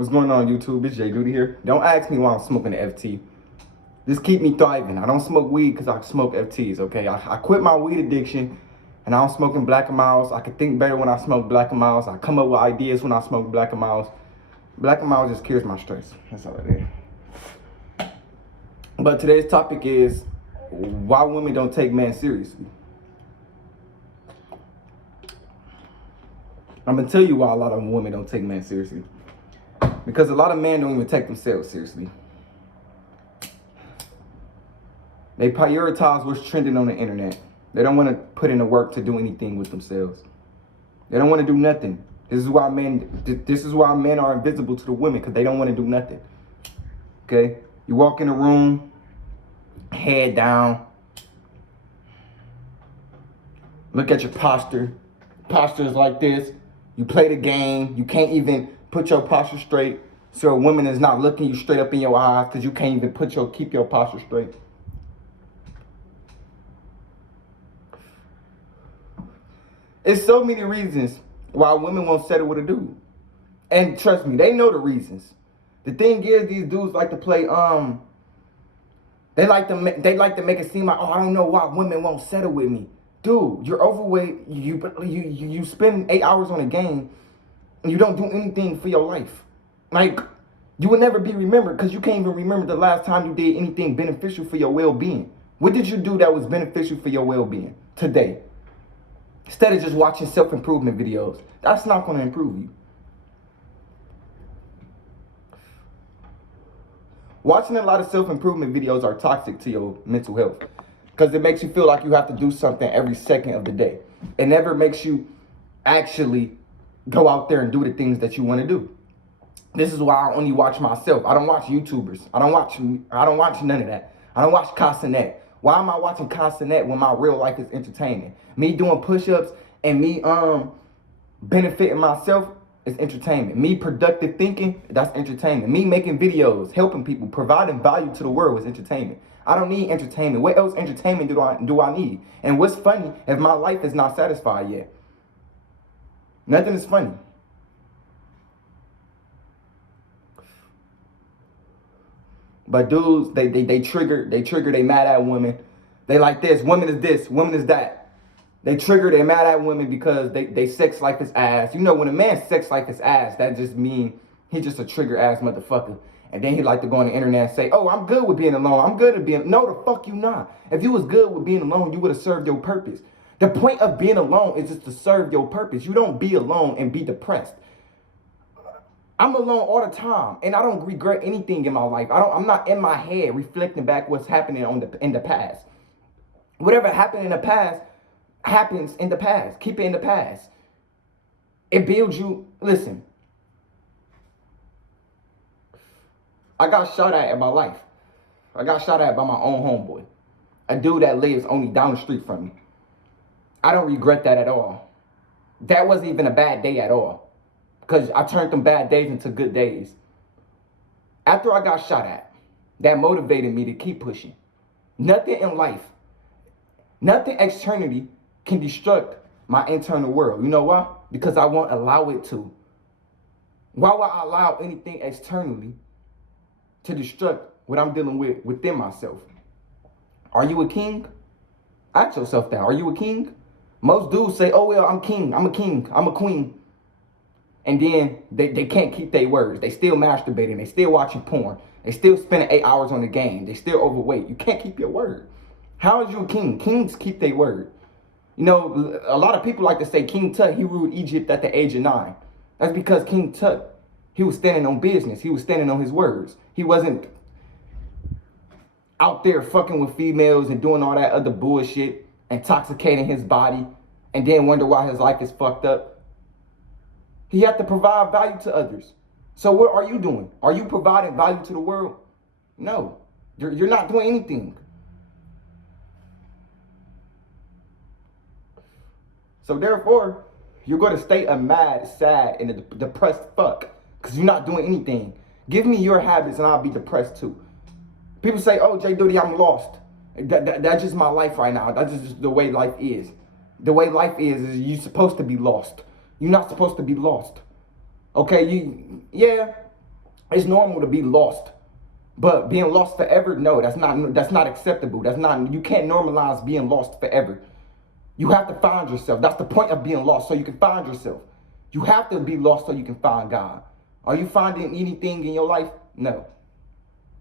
What's going on, YouTube? It's Jayyduty here. Don't ask me why I'm smoking the FT. This keep me thriving. I don't smoke weed because I smoke FTs, okay? I quit my weed addiction, and I'm smoking Black and Miles. I can think better when I smoke Black and Miles. I come up with ideas when I smoke Black and Miles. Black and Miles just cures my stress. That's all it is. But today's topic is why women don't take men seriously. I'm going to tell you why a lot of women don't take men seriously. Because a lot of men don't even take themselves seriously. They prioritize what's trending on the internet. They don't want to put in the work to do anything with themselves. They don't want to do nothing. This is why men are invisible to the women, because they don't want to do nothing. Okay? You walk in a room, head down. Look at your posture. Posture is like this. You play the game. You can't even put your posture straight, so a woman is not looking you straight up in your eyes because you can't even keep your posture straight. It's so many reasons why women won't settle with a dude. And trust me, they know the reasons. The thing is, these dudes like to play, they like to make it seem like, oh, I don't know why women won't settle with me. Dude, you're overweight, you spend 8 hours on a game, and you don't do anything for your life. Like, you will never be remembered because you can't even remember the last time you did anything beneficial for your well-being. What did you do that was beneficial for your well-being today? Instead of just watching self-improvement videos. That's not going to improve you. Watching a lot of self-improvement videos are toxic to your mental health because it makes you feel like you have to do something every second of the day. It never makes you actually go out there and do the things that you want to do. This is why I only watch myself. I don't watch YouTubers. I don't watch none of that. I don't watch Castanet. Why am I watching Castanet when my real life is entertaining? Me doing push-ups and me benefiting myself is entertainment. Me productive thinking, that's entertainment. Me making videos, helping people, providing value to the world is entertainment. I don't need entertainment. What else entertainment do I need? And what's funny if my life is not satisfied yet? Nothing is funny. But dudes, they trigger, they mad at women. They like this, women is that. They trigger, they mad at women because they sex life is ass. You know, when a man sex life is ass, that just mean he just a trigger ass motherfucker. And then he like to go on the internet and say, oh, I'm good with being alone. I'm good at being, no, the fuck you not. If you was good with being alone, you would have served your purpose. The point of being alone is just to serve your purpose. You don't be alone and be depressed. I'm alone all the time, and I don't regret anything in my life. I'm not in my head reflecting back what's happening in the past. Whatever happened in the past happens in the past. Keep it in the past. It builds you. Listen, I got shot at in my life. I got shot at by my own homeboy, a dude that lives only down the street from me. I don't regret that at all. That wasn't even a bad day at all, because I turned them bad days into good days. After I got shot at, that motivated me to keep pushing. Nothing in life, nothing externally can destruct my internal world. You know why? Because I won't allow it to. Why would I allow anything externally to destruct what I'm dealing with within myself? Are you a king? Ask yourself that. Are you a king? Most dudes say, oh, well, I'm king. I'm a king. I'm a queen. And then they can't keep their words. They still masturbating. They still watching porn. They still spending 8 hours on the game. They still overweight. You can't keep your word. How is you a king? Kings keep their word. You know, a lot of people like to say King Tut, he ruled Egypt at the age of 9. That's because King Tut, he was standing on business. He was standing on his words. He wasn't out there fucking with females and doing all that other bullshit, intoxicating his body, and then wonder why his life is fucked up. He had to provide value to others. So what are you doing? Are you providing value to the world? No, you're not doing anything. So therefore, you're going to stay a mad, sad, and a depressed fuck because you're not doing anything. Give me your habits and I'll be depressed too. People say, oh, Jayyduty, I'm lost. That's just my life right now. That's just the way life is. The way life is you're supposed to be lost. You're not supposed to be lost. Okay, yeah, It's normal to be lost. But being lost forever, no, that's not acceptable. You can't normalize being lost forever. You have to find yourself. That's the point of being lost, so you can find yourself. You have to be lost so you can find God. Are you finding anything in your life? No.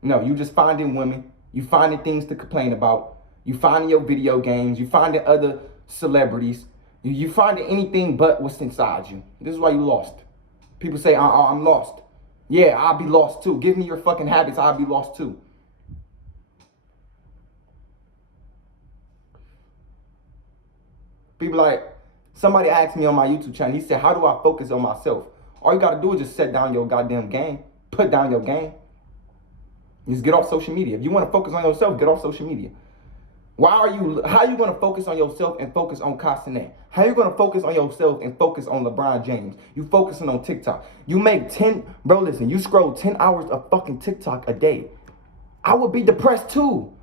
No, you just finding women. You finding things to complain about. You finding your video games. You finding other celebrities. You finding anything but what's inside you. This is why you lost. People say, I'm lost. Yeah, I'll be lost too. Give me your fucking habits, I'll be lost too. People like, somebody asked me on my YouTube channel, he said, how do I focus on myself? All you gotta do is just set down your goddamn game. Put down your game. Just get off social media. If you wanna focus on yourself, get off social media. How are you gonna focus on yourself and focus on Castanet? How are you gonna focus on yourself and focus on LeBron James? You focusing on TikTok. You make listen, you scroll 10 hours of fucking TikTok a day. I would be depressed too.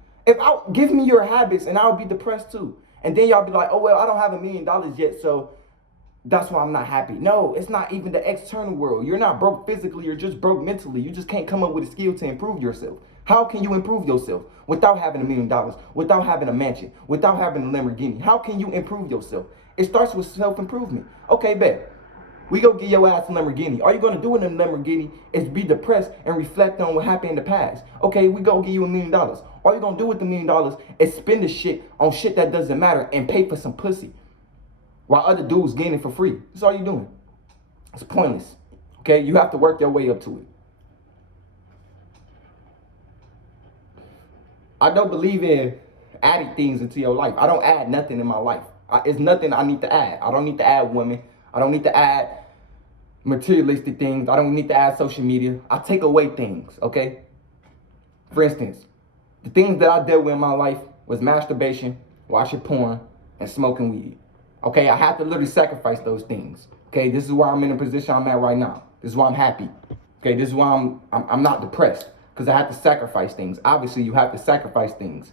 Give me your habits and I would be depressed too. And then y'all be like, oh, well, I don't have $1 million yet, so that's why I'm not happy. No, it's not even the external world. You're not broke physically, you're just broke mentally. You just can't come up with a skill to improve yourself. How can you improve yourself without having $1 million, without having a mansion, without having a Lamborghini? How can you improve yourself? It starts with self-improvement. Okay, bet. We go get your ass a Lamborghini. All you're gonna do in a Lamborghini is be depressed and reflect on what happened in the past. Okay, we go give you $1 million. All you're gonna do with the $1 million is spend the shit on shit that doesn't matter and pay for some pussy, while other dudes getting it for free. That's all you're doing. It's pointless. Okay, you have to work your way up to it. I don't believe in adding things into your life. I don't add nothing in my life. It's nothing I need to add. I don't need to add women. I don't need to add materialistic things. I don't need to add social media. I take away things, okay? For instance, the things that I dealt with in my life was masturbation, watching porn, and smoking weed. Okay, I have to literally sacrifice those things. Okay, this is why I'm in the position I'm at right now. This is why I'm happy. Okay, this is why I'm not depressed, because I have to sacrifice things. Obviously, you have to sacrifice things.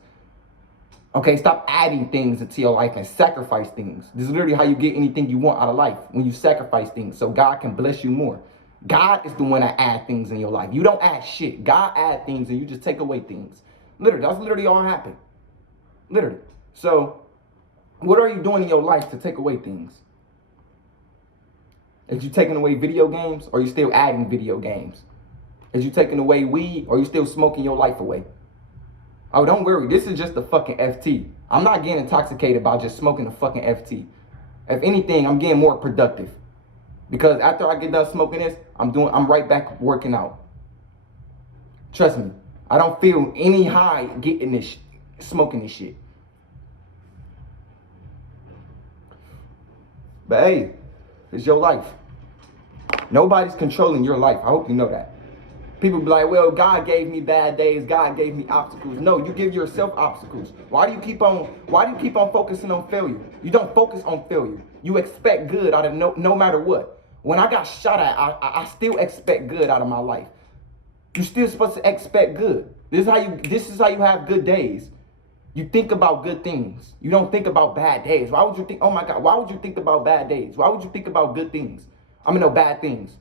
Okay, stop adding things into your life and sacrifice things. This is literally how you get anything you want out of life, when you sacrifice things so God can bless you more. God is the one that adds things in your life. You don't add shit. God adds things and you just take away things. Literally, that's literally all happened. Literally. So, what are you doing in your life to take away things? Is you taking away video games, or are you still adding video games? Is you taking away weed, or are you still smoking your life away? Oh, don't worry. This is just a fucking FT. I'm not getting intoxicated by just smoking a fucking FT. If anything, I'm getting more productive. Because after I get done smoking this, I'm right back working out. Trust me. I don't feel any high getting this, smoking this shit. But hey, it's your life. Nobody's controlling your life. I hope you know that. People be like, well, God gave me bad days. God gave me obstacles. No, you give yourself obstacles. Why do you keep on focusing on failure? You don't focus on failure. You expect good out of no matter what. When I got shot at, I still expect good out of my life. You're still supposed to expect good. This is how you have good days. You think about good things. You don't think about bad days. Why would you think, oh my God, why would you think about bad days? Why would you think about good things? Bad things.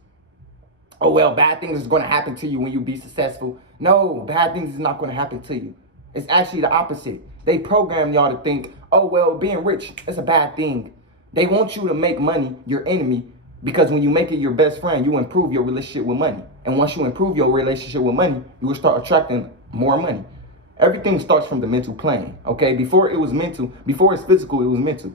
Oh, well, bad things is going to happen to you when you be successful. No, bad things is not going to happen to you. It's actually the opposite. They program y'all to think, oh, well, being rich, it's a bad thing. They want you to make money your enemy, because when you make it your best friend, you improve your relationship with money. And once you improve your relationship with money, you will start attracting more money. Everything starts from the mental plane, okay? Before it's physical, it was mental.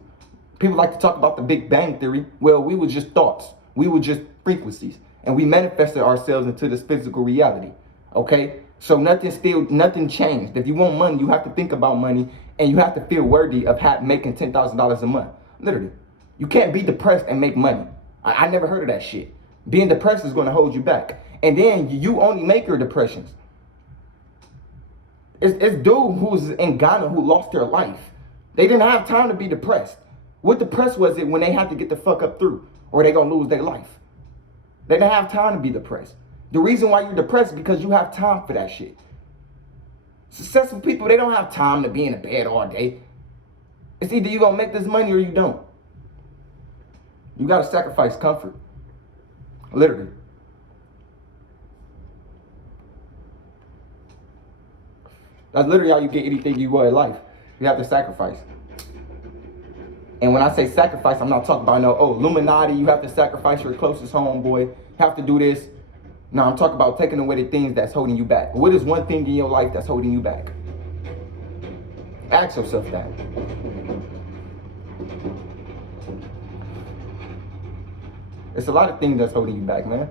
People like to talk about the Big Bang Theory. Well, we were just thoughts. We were just frequencies. And we manifested ourselves into this physical reality, okay? So nothing changed. If you want money, you have to think about money, and you have to feel worthy of making $10,000 a month. Literally. You can't be depressed and make money. I never heard of that shit. Being depressed is going to hold you back. And then you only make your depressions. It's dude who's in Ghana who lost their life. They didn't have time to be depressed. What depressed was it when they had to get the fuck up through, or they going to lose their life? They didn't have time to be depressed. The reason why you're depressed is because you have time for that shit. Successful people, they don't have time to be in the bed all day. It's either you gonna make this money or you don't. You gotta sacrifice comfort. Literally. That's literally how you get anything you want in life. You have to sacrifice. And when I say sacrifice, I'm not talking about Illuminati, you have to sacrifice your closest homeboy, you have to do this. No, I'm talking about taking away the things that's holding you back. What is one thing in your life that's holding you back? Ask yourself that. It's a lot of things that's holding you back, man.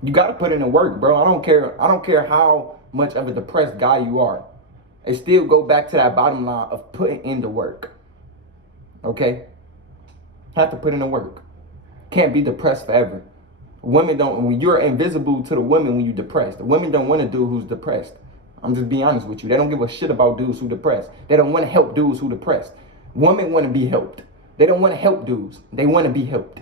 You gotta put in the work, bro. I don't care how much of a depressed guy you are. It still go back to that bottom line of putting in the work. Okay? Have to put in the work. Can't be depressed forever. Women don't, when you're invisible to the women when you're depressed. The women don't want a dude who's depressed. I'm just being honest with you. They don't give a shit about dudes who depressed. They don't want to help dudes who depressed. Women want to be helped. They don't want to help dudes. They want to be helped.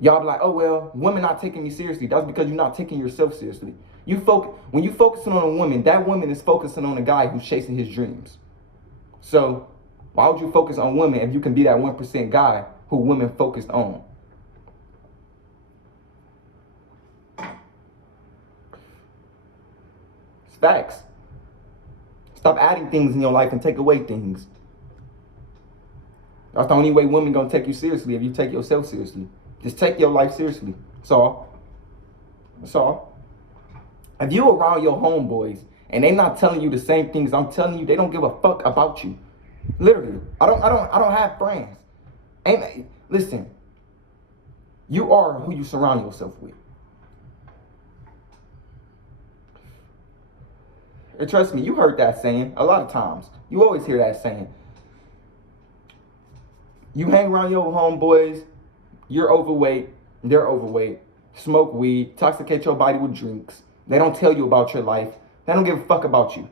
Y'all be like, oh, well, women not taking me seriously. That's because you're not taking yourself seriously. When you focusing on a woman, that woman is focusing on a guy who's chasing his dreams. So why would you focus on women if you can be that 1% guy who women focused on? It's facts. Stop adding things in your life and take away things. That's the only way women gonna take you seriously, if you take yourself seriously. Just take your life seriously. That's all. That's all. If you around your homeboys and they not telling you the same things I'm telling you, they don't give a fuck about you. Literally. I don't have friends. Listen. You are who you surround yourself with. And trust me, you heard that saying a lot of times. You always hear that saying. You hang around your homeboys, you're overweight, they're overweight, smoke weed, intoxicate your body with drinks. They don't tell you about your life. They don't give a fuck about you.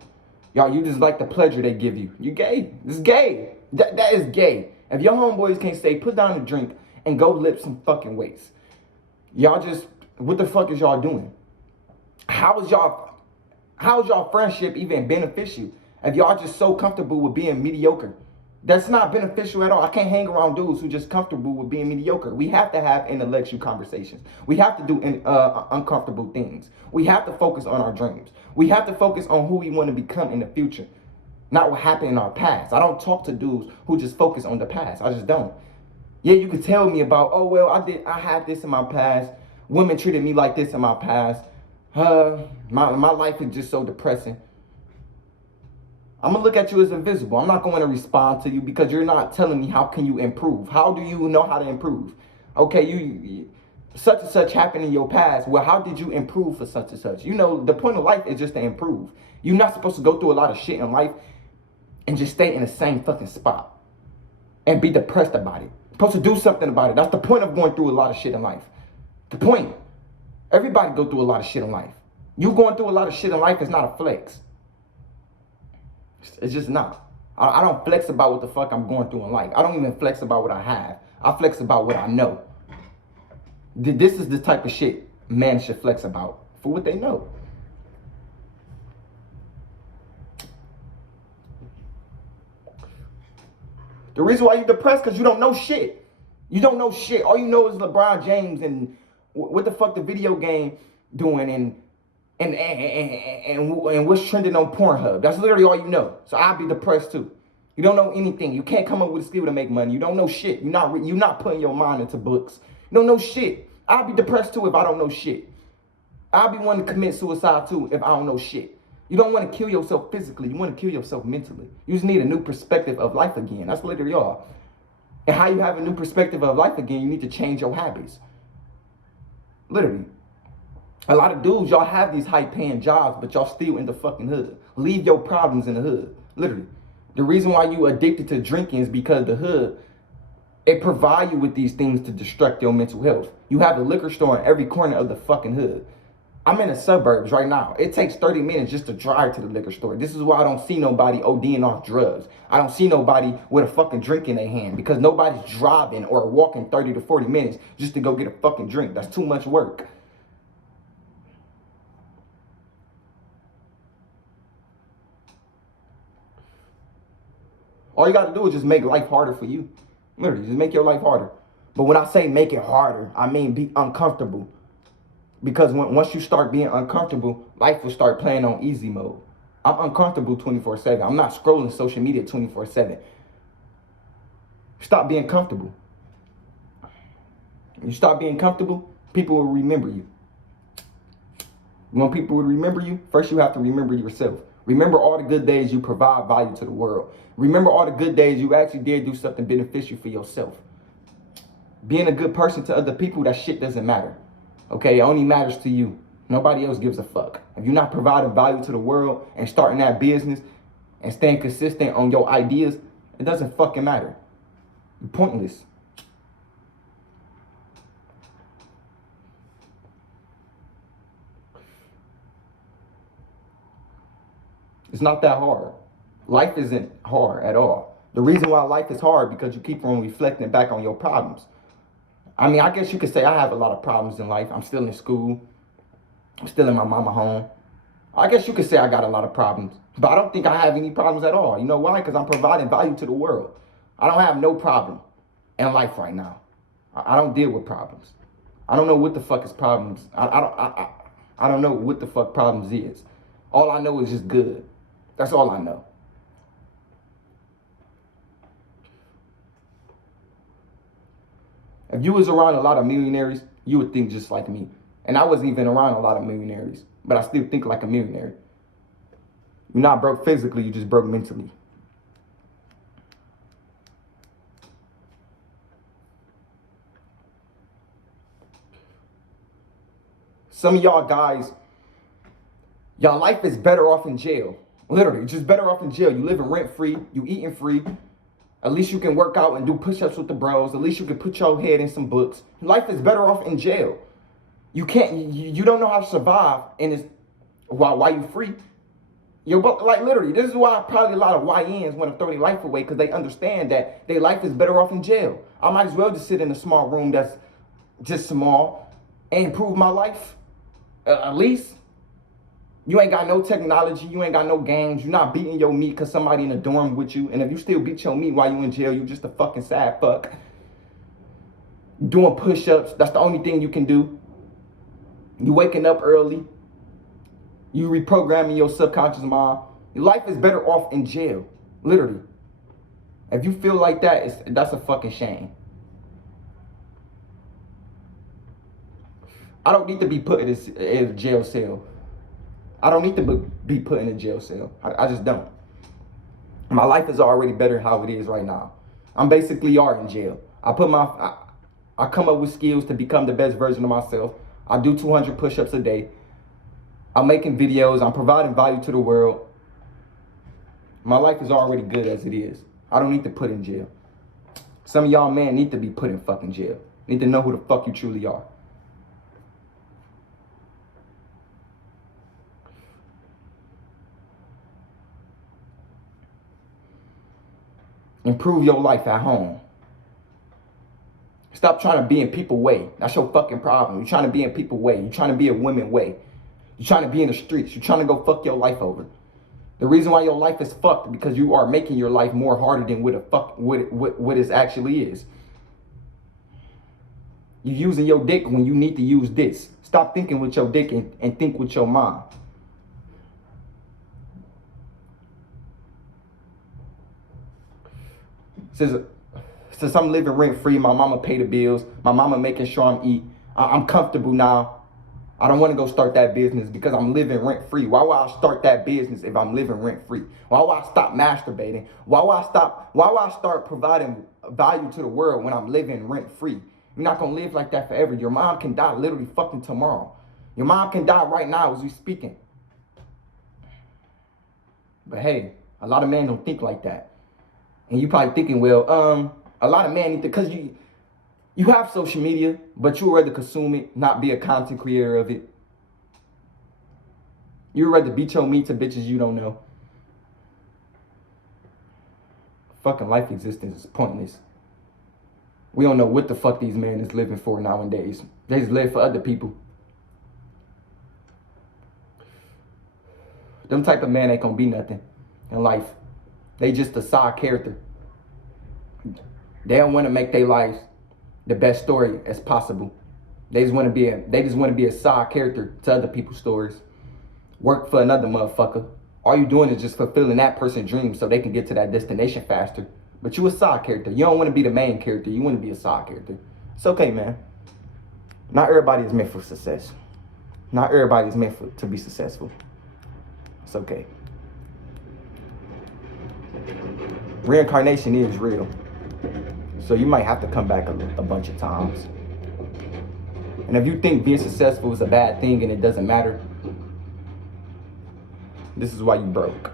Y'all, you just like the pleasure they give you. You gay. This is gay. That is gay. If your homeboys can't say, put down a drink and go lift some fucking weights. Y'all just, what the fuck is y'all doing? How is y'all friendship even beneficial if y'all just so comfortable with being mediocre? That's not beneficial at all. I can't hang around dudes who just comfortable with being mediocre. We have to have intellectual conversations. We have to do uncomfortable things. We have to focus on our dreams. We have to focus on who we want to become in the future, not what happened in our past. I don't talk to dudes who just focus on the past. I just don't. Yeah, you could tell me about, oh, well, I had this in my past. Women treated me like this in my past. My life is just so depressing. I'm going to look at you as invisible. I'm not going to respond to you because you're not telling me how can you improve. How do you know how to improve? Okay, you such and such happened in your past. Well, how did you improve for such and such? You know, the point of life is just to improve. You're not supposed to go through a lot of shit in life and just stay in the same fucking spot and be depressed about it. You're supposed to do something about it. That's the point of going through a lot of shit in life. The point. Everybody go through a lot of shit in life. You going through a lot of shit in life is not a flex. It's just not. I don't flex about what the fuck I'm going through in life. I don't even flex about what I have. I flex about what I know. This is the type of shit men should flex about for what they know. The reason why you're depressed because you don't know shit. You don't know shit. All you know is LeBron James and what the fuck the video game doing and what's trending on Pornhub. That's literally all you know. So I'll be depressed too. You don't know anything. You can't come up with a skill to make money. You don't know shit. You're not putting your mind into books. You don't know shit. I'll be depressed too if I don't know shit. I'll be wanting to commit suicide too if I don't know shit. You don't want to kill yourself physically. You want to kill yourself mentally. You just need a new perspective of life again. That's literally all. And how you have a new perspective of life again, you need to change your habits. Literally. A lot of dudes, y'all have these high-paying jobs, but y'all still in the fucking hood. Leave your problems in the hood. Literally. The reason why you addicted to drinking is because the hood, it provides you with these things to distract your mental health. You have a liquor store in every corner of the fucking hood. I'm in the suburbs right now. It takes 30 minutes just to drive to the liquor store. This is why I don't see nobody ODing off drugs. I don't see nobody with a fucking drink in their hand because nobody's driving or walking 30 to 40 minutes just to go get a fucking drink. That's too much work. All you got to do is just make life harder for you. Literally, just make your life harder. But when I say make it harder, I mean be uncomfortable. Because once you start being uncomfortable, life will start playing on easy mode. I'm uncomfortable 24/7. I'm not scrolling social media 24/7. Stop being comfortable. You stop being comfortable, people will remember you. You want people to remember you? First, you have to remember yourself. Remember all the good days you provide value to the world. Remember all the good days you actually did do something beneficial for yourself. Being a good person to other people, that shit doesn't matter. Okay, it only matters to you. Nobody else gives a fuck. If you're not providing value to the world and starting that business and staying consistent on your ideas, it doesn't fucking matter. You're pointless. It's not that hard. Life isn't hard at all. The reason why life is hard because you keep on reflecting back on your problems. I mean, I guess you could say I have a lot of problems in life. I'm still in school. I'm still in my mama home. I guess you could say I got a lot of problems. But I don't think I have any problems at all. You know why? Because I'm providing value to the world. I don't have no problem in life right now. I don't deal with problems. I don't know what the fuck is problems. I don't know what the fuck problems is. All I know is just good. That's all I know. If you was around a lot of millionaires, you would think just like me. And I wasn't even around a lot of millionaires, but I still think like a millionaire. You're not broke physically, you just broke mentally. Some of y'all guys, y'all life is better off in jail. Literally, just better off in jail. You living rent free, you eating free. At least you can work out and do push-ups with the bros. At least you can put your head in some books. Life is better off in jail. You don't know how to survive, and it's while you free. Like literally, this is why probably a lot of YNs want to throw their life away, because they understand that their life is better off in jail. I might as well just sit in a small room that's just small and improve my life. At least you ain't got no technology, you ain't got no games, you're not beating your meat because somebody in the dorm with you. And if you still beat your meat while you in jail, you just a fucking sad fuck. Doing push-ups, that's the only thing you can do. You waking up early. You reprogramming your subconscious mind. Your life is better off in jail, literally. If you feel like that, that's a fucking shame. I don't need to be put in a jail cell. I don't need to be put in a jail cell. I just don't. My life is already better how it is right now. I'm basically already in jail. I come up with skills to become the best version of myself. I do 200 push-ups a day. I'm making videos. I'm providing value to the world. My life is already good as it is. I don't need to put in jail. Some of y'all men need to be put in fucking jail. Need to know who the fuck you truly are. Improve your life at home. Stop trying to be in people's way. That's your fucking problem. You're trying to be in people's way. You're trying to be a woman's way. You're trying to be in the streets. You're trying to go fuck your life over. The reason why your life is fucked because you are making your life more harder than what it actually is. You're using your dick when you need to use this. Stop thinking with your dick and think with your mind. Since I'm living rent free, my mama pay the bills, my mama making sure I'm eat. I'm comfortable now. I don't want to go start that business because I'm living rent free. Why would I start that business if I'm living rent free? Why would I stop masturbating? Why would I start providing value to the world when I'm living rent free? You're not gonna live like that forever. Your mom can die literally fucking tomorrow. Your mom can die right now as we speaking. But hey, a lot of men don't think like that. And you probably thinking, well, a lot of men need to, because you have social media, but you would rather consume it, not be a content creator of it. You would rather beat your meat to bitches you don't know. Fucking life existence is pointless. We don't know what the fuck these men is living for nowadays. They just live for other people. Them type of men ain't gonna be nothing in life. They just a side character. They don't want to make their lives the best story as possible. They just want to be a side character to other people's stories. Work for another motherfucker. All you doing is just fulfilling that person's dreams so they can get to that destination faster. But you a side character. You don't want to be the main character. You want to be a side character. It's okay, man. Not everybody is meant for success. Not everybody is meant to be successful. It's okay. Reincarnation is real. So you might have to come back a bunch of times. And if you think being successful is a bad thing and it doesn't matter, this is why you broke.